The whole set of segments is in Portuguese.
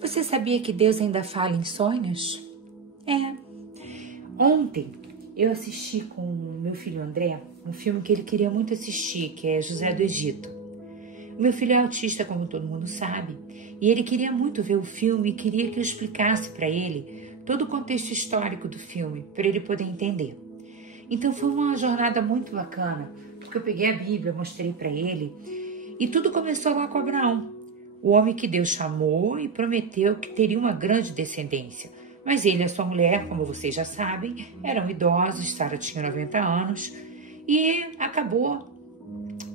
Você sabia que Deus ainda fala em sonhos? Ontem eu assisti com o meu filho André um filme que ele queria muito assistir, que é José do Egito. O meu filho é autista, como todo mundo sabe, e ele queria muito ver o filme e queria que eu explicasse para ele todo o contexto histórico do filme, para ele poder entender. Então foi uma jornada muito bacana, porque eu peguei a Bíblia, mostrei para ele, e tudo começou lá com Abraão, o homem que Deus chamou e prometeu que teria uma grande descendência. Mas ele e a sua mulher, como vocês já sabem, eram idosos, Sara tinha 90 anos, e acabou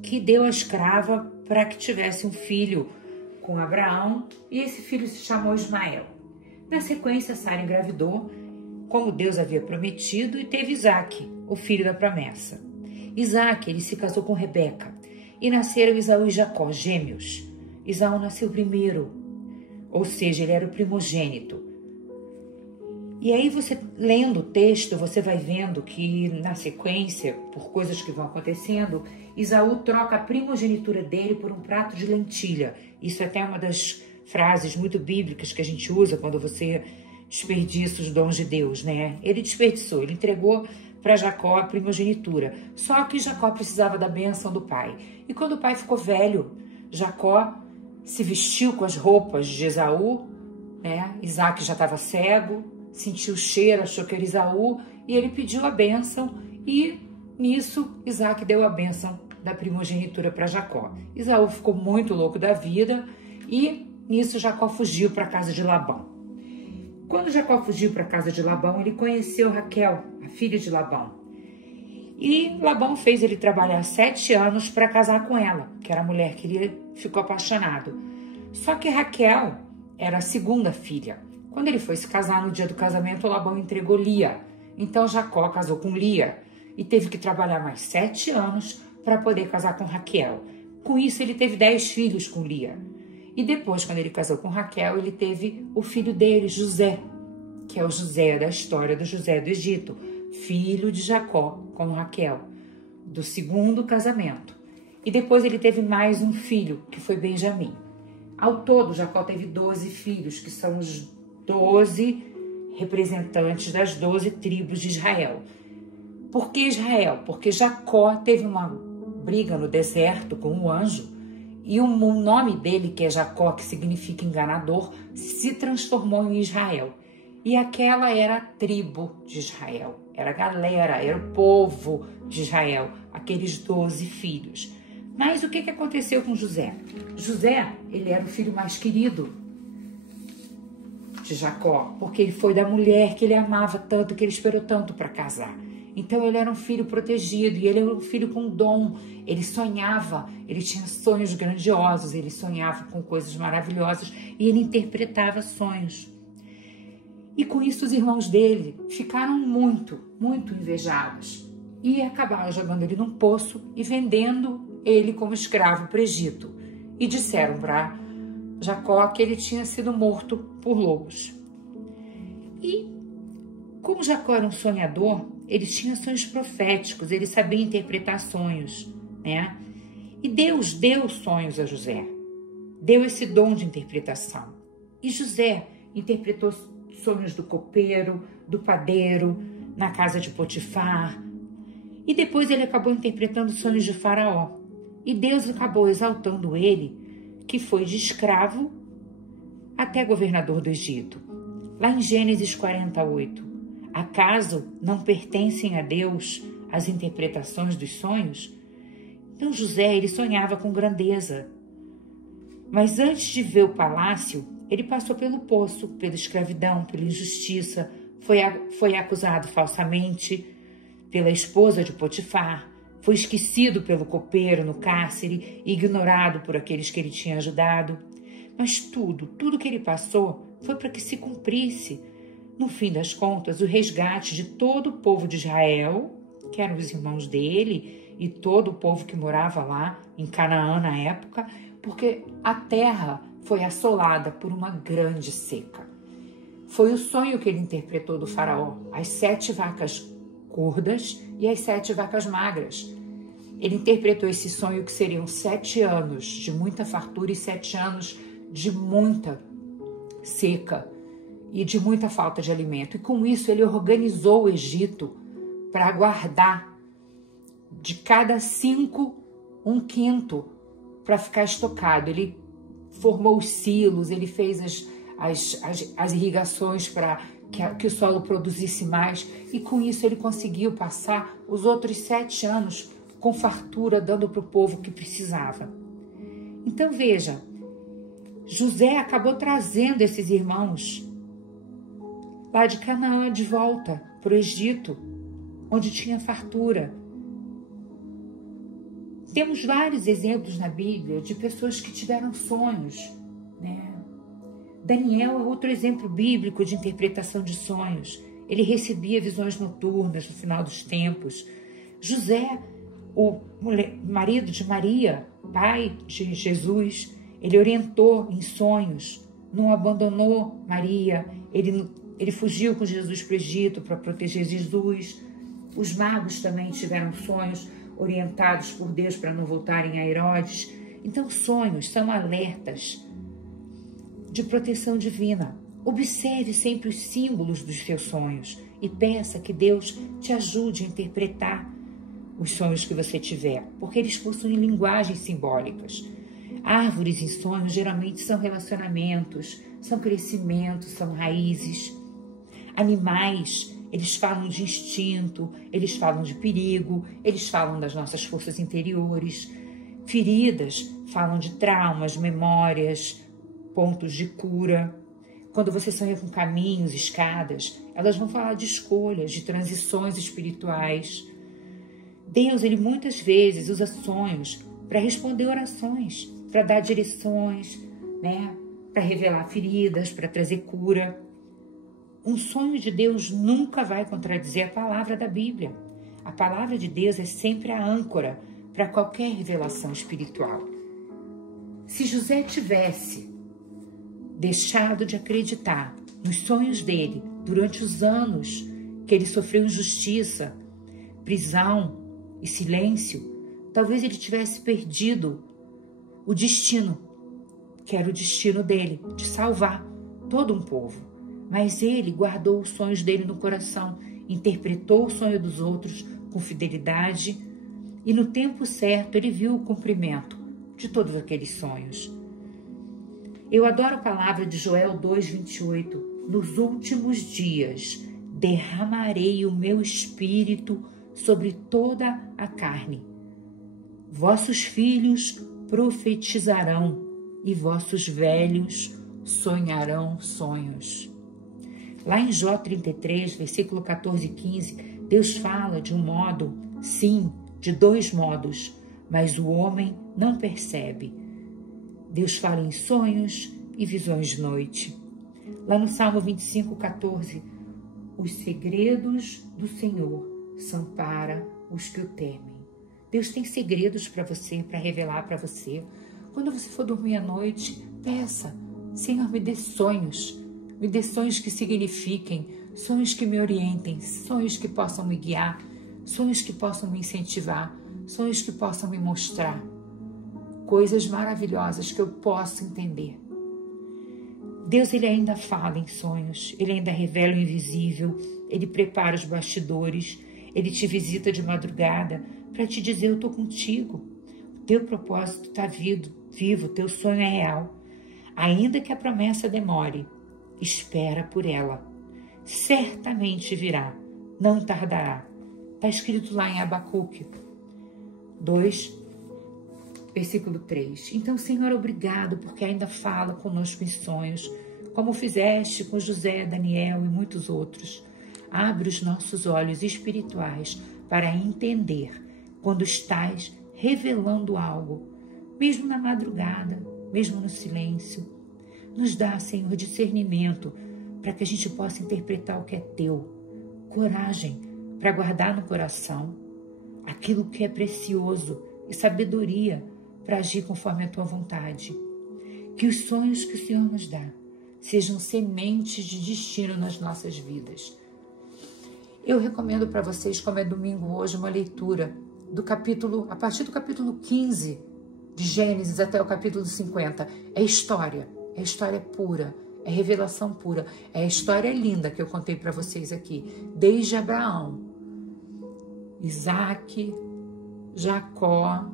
que deu a escrava para que tivesse um filho com Abraão, e esse filho se chamou Ismael. Na sequência, Sara engravidou, como Deus havia prometido, e teve Isaque, o filho da promessa. Isaque, ele se casou com Rebeca, e nasceram Esaú e Jacó, gêmeos. Esaú nasceu primeiro, ou seja, ele era o primogênito. E aí você, lendo o texto, você vai vendo que na sequência, por coisas que vão acontecendo, Esaú troca a primogenitura dele por um prato de lentilha. Isso é até uma das frases muito bíblicas que a gente usa quando você desperdiça os dons de Deus, né? Ele desperdiçou, ele entregou para Jacó a primogenitura. Só que Jacó precisava da bênção do pai. E quando o pai ficou velho, Jacó se vestiu com as roupas de Esaú, né? Isaque já estava cego, sentiu o cheiro, achou que era Esaú, e ele pediu a bênção, e nisso Isaque deu a bênção da primogenitura para Jacó. Esaú ficou muito louco da vida, e nisso Jacó fugiu para a casa de Labão. Quando Jacó fugiu para a casa de Labão, ele conheceu Raquel, a filha de Labão. E Labão fez ele trabalhar 7 anos para casar com ela, que era a mulher que ele ficou apaixonado. Só que Raquel era a segunda filha. Quando ele foi se casar, no dia do casamento, Labão entregou Lia. Então Jacó casou com Lia e teve que trabalhar mais 7 anos para poder casar com Raquel. Com isso, ele teve 10 filhos com Lia. E depois, quando ele casou com Raquel, ele teve o filho dele, José, que é o José da história do José do Egito, filho de Jacó com Raquel, do segundo casamento. E depois ele teve mais um filho, que foi Benjamim. Ao todo, Jacó teve 12 filhos, que são os 12 representantes das 12 tribos de Israel. Por que Israel? Porque Jacó teve uma briga no deserto com um anjo, e o nome dele, que é Jacó, que significa enganador, se transformou em Israel. E aquela era a tribo de Israel, era a galera, era o povo de Israel, aqueles 12 filhos. Mas o que aconteceu com José? José, ele era o filho mais querido de Jacó, porque ele foi da mulher que ele amava tanto, que ele esperou tanto para casar. Então ele era um filho protegido, e ele era um filho com dom. Ele sonhava, ele tinha sonhos grandiosos, ele sonhava com coisas maravilhosas, e ele interpretava sonhos. E com isso os irmãos dele ficaram muito invejados e acabaram jogando ele num poço e vendendo ele como escravo para o Egito. E disseram para Jacó que ele tinha sido morto por lobos. E como Jacó era um sonhador, ele tinha sonhos proféticos, ele sabia interpretar sonhos, né? E Deus deu sonhos a José, deu esse dom de interpretação. E José interpretou sonhos do copeiro, do padeiro, na casa de Potifar. E depois ele acabou interpretando sonhos de Faraó. E Deus acabou exaltando ele, que foi de escravo até governador do Egito. Lá em Gênesis 48, acaso não pertencem a Deus as interpretações dos sonhos? Então José, ele sonhava com grandeza. Mas antes de ver o palácio, ele passou pelo poço, pela escravidão, pela injustiça, foi acusado falsamente pela esposa de Potifar, foi esquecido pelo copeiro no cárcere e ignorado por aqueles que ele tinha ajudado. Mas tudo que ele passou foi para que se cumprisse, no fim das contas, o resgate de todo o povo de Israel, que eram os irmãos dele, e todo o povo que morava lá em Canaã na época, porque a terra foi assolada por uma grande seca. Foi o sonho que ele interpretou do faraó, as 7 vacas gordas e as 7 vacas magras. Ele interpretou esse sonho que seriam 7 anos de muita fartura e 7 anos de muita seca e de muita falta de alimento. E com isso ele organizou o Egito para guardar de cada 5, 1/5 para ficar estocado. Ele formou os silos, ele fez as irrigações para que o solo produzisse mais. E com isso ele conseguiu passar os outros 7 anos com fartura, dando para o povo que precisava. Então veja, José acabou trazendo esses irmãos lá de Canaã de volta para o Egito, onde tinha fartura. Temos vários exemplos na Bíblia de pessoas que tiveram sonhos, né? Daniel é outro exemplo bíblico de interpretação de sonhos. Ele recebia visões noturnas no final dos tempos. José, o marido de Maria, pai de Jesus, ele orientou em sonhos, não abandonou Maria, ele fugiu com Jesus para o Egito para proteger Jesus. Os magos também tiveram sonhos orientados por Deus para não voltarem a Herodes. Então, sonhos são alertas de proteção divina. Observe sempre os símbolos dos seus sonhos e peça que Deus te ajude a interpretar os sonhos que você tiver, porque eles possuem linguagens simbólicas. Árvores em sonhos geralmente são relacionamentos, são crescimentos, são raízes. Animais, eles falam de instinto, eles falam de perigo, eles falam das nossas forças interiores. Feridas falam de traumas, memórias, pontos de cura. Quando você sonha com caminhos, escadas, elas vão falar de escolhas, de transições espirituais. Deus, ele muitas vezes usa sonhos para responder orações, para dar direções, né? Para revelar feridas, para trazer cura. Um sonho de Deus nunca vai contradizer a palavra da Bíblia. A palavra de Deus é sempre a âncora para qualquer revelação espiritual. Se José tivesse deixado de acreditar nos sonhos dele durante os anos que ele sofreu injustiça, prisão e silêncio, talvez ele tivesse perdido o destino, que era o destino dele, de salvar todo um povo. Mas ele guardou os sonhos dele no coração, interpretou o sonho dos outros com fidelidade e no tempo certo ele viu o cumprimento de todos aqueles sonhos. Eu adoro a palavra de Joel 2:28. Nos últimos dias derramarei o meu espírito sobre toda a carne. Vossos filhos profetizarão e vossos velhos sonharão sonhos. Lá em Jó 33, versículo 14 e 15, Deus fala de um modo, sim, de 2 modos, mas o homem não percebe. Deus fala em sonhos e visões de noite. Lá no Salmo 25:14, os segredos do Senhor são para os que o temem. Deus tem segredos para você, para revelar para você. Quando você for dormir à noite, peça: Senhor, me dê sonhos que signifiquem, sonhos que me orientem, sonhos que possam me guiar, sonhos que possam me incentivar, sonhos que possam me mostrar coisas maravilhosas que eu posso entender. Deus, ele ainda fala em sonhos, ele ainda revela o invisível, ele prepara os bastidores, ele te visita de madrugada para te dizer: eu estou contigo, o teu propósito está vivo, teu sonho é real. Ainda que a promessa demore, espera por ela. Certamente virá, não tardará. Está escrito lá em Abacuque 2, versículo 3. Então, Senhor, obrigado porque ainda fala conosco em sonhos, como fizeste com José, Daniel e muitos outros. Abre os nossos olhos espirituais para entender quando estás revelando algo, mesmo na madrugada, mesmo no silêncio. Nos dá, Senhor, discernimento para que a gente possa interpretar o que é teu. Coragem para guardar no coração aquilo que é precioso e sabedoria para agir conforme a tua vontade. Que os sonhos que o Senhor nos dá sejam sementes de destino nas nossas vidas. Eu recomendo para vocês, como é domingo hoje, uma leitura a partir do capítulo 15 de Gênesis até o capítulo 50. É história pura, é revelação pura, é a história linda que eu contei para vocês aqui, desde Abraão, Isaac, Jacó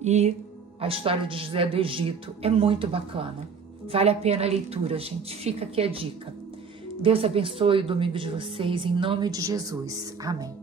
e a história de José do Egito. É muito bacana, vale a pena a leitura, gente. Fica aqui a dica. Deus abençoe o domingo de vocês, em nome de Jesus. Amém.